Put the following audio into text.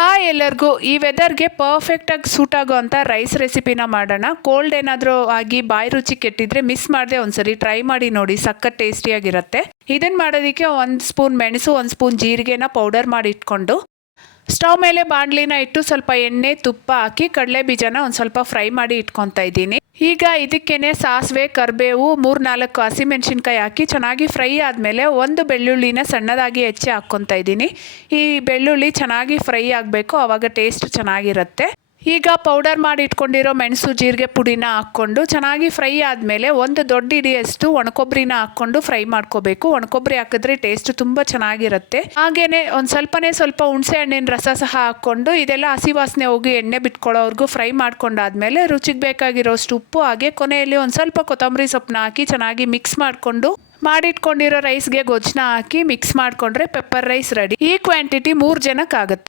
Hi ಎಲ್ಲರಿಗೂ ಈ ವೆದರ್ಗೆ ಪರ್ಫೆಕ್ಟಾಗಿ ಸೂಟ್ ಆಗೋವಂಥ ರೈಸ್ ರೆಸಿಪಿನ ಮಾಡೋಣ. ಕೋಲ್ಡ್ ಏನಾದರೂ ಆಗಿ ಬಾಯಿ ರುಚಿ ಕೆಟ್ಟಿದ್ರೆ ಮಿಸ್ ಮಾಡದೆ ಒಂದ್ಸರಿ ಟ್ರೈ ಮಾಡಿ ನೋಡಿ, ಸಖತ್ ಟೇಸ್ಟಿಯಾಗಿರುತ್ತೆ. ಇದನ್ನು ಮಾಡೋದಕ್ಕೆ 1 ಸ್ಪೂನ್ ಮೆಣಸು, 1 ಸ್ಪೂನ್ ಜೀರಿಗೆನ ಪೌಡರ್ ಮಾಡಿ ಇಟ್ಕೊಂಡು ಸ್ಟವ್ ಮೇಲೆ ಬಾಣಲಿನ ಇಟ್ಟು ಸ್ವಲ್ಪ ಎಣ್ಣೆ ತುಪ್ಪ ಹಾಕಿ ಕಡಲೆ ಬೀಜನ ಒಂದು ಸ್ವಲ್ಪ ಫ್ರೈ ಮಾಡಿ ಇಟ್ಕೊತಾ ಇದ್ದೀನಿ. ಈಗ ಇದಕ್ಕೇನೆ ಸಾಸಿವೆ, ಕರಿಬೇವು, 3-4 ಹಸಿಮೆಣಸಿನ್ಕಾಯಿ ಹಾಕಿ ಚೆನ್ನಾಗಿ ಫ್ರೈ ಆದಮೇಲೆ 1 ಬೆಳ್ಳುಳ್ಳಿನ ಸಣ್ಣದಾಗಿ ಹೆಚ್ಚಿ ಹಾಕ್ಕೊತಾ ಇದ್ದೀನಿ. ಈ ಬೆಳ್ಳುಳ್ಳಿ ಚೆನ್ನಾಗಿ ಫ್ರೈ ಆಗಬೇಕು, ಆವಾಗ ಟೇಸ್ಟ್ ಚೆನ್ನಾಗಿರುತ್ತೆ. ಈಗ ಪೌಡರ್ ಮಾಡಿ ಇಟ್ಕೊಂಡಿರೋ ಮೆಣಸು ಜೀರಿಗೆ ಪುಡಿನ ಹಾಕ್ಕೊಂಡು ಚೆನ್ನಾಗಿ ಫ್ರೈ ಆದಮೇಲೆ 1 ದೊಡ್ಡ ಹಿಡಿಯಷ್ಟು ಒಣಕೊಬ್ಬರಿನ ಹಾಕ್ಕೊಂಡು ಫ್ರೈ ಮಾಡ್ಕೋಬೇಕು. ಒಣಕೊಬ್ಬರಿ ಹಾಕಿದ್ರೆ ಟೇಸ್ಟ್ ತುಂಬ ಚೆನ್ನಾಗಿರುತ್ತೆ. ಹಾಗೇನೆ ಸ್ವಲ್ಪ ಹುಣಸೆ ಹಣ್ಣಿನ ರಸ ಸಹ ಹಾಕ್ಕೊಂಡು ಇದೆಲ್ಲ ಹಸಿ ವಾಸನೆ ಹೋಗಿ ಎಣ್ಣೆ ಬಿಟ್ಕೊಳ್ಳೋವರೆಗೂ ಫ್ರೈ ಮಾಡ್ಕೊಂಡಾದ್ಮೇಲೆ ರುಚಿಗೆ ಬೇಕಾಗಿರೋಷ್ಟು ಉಪ್ಪು, ಹಾಗೆ ಕೊನೆಯಲ್ಲಿ ಸ್ವಲ್ಪ ಕೊತ್ತಂಬರಿ ಸೊಪ್ಪನ್ನ ಹಾಕಿ ಚೆನ್ನಾಗಿ ಮಿಕ್ಸ್ ಮಾಡಿಕೊಂಡು ಮಾಡಿಟ್ಕೊಂಡಿರೋ ರೈಸ್ಗೆ ಗೊಜ್ಜನ್ನ ಹಾಕಿ ಮಿಕ್ಸ್ ಮಾಡಿಕೊಂಡ್ರೆ ಪೆಪ್ಪರ್ ರೈಸ್ ರೆಡಿ. ಈ ಕ್ವಾಂಟಿಟಿ 3 ಜನಕ್ಕಾಗುತ್ತೆ.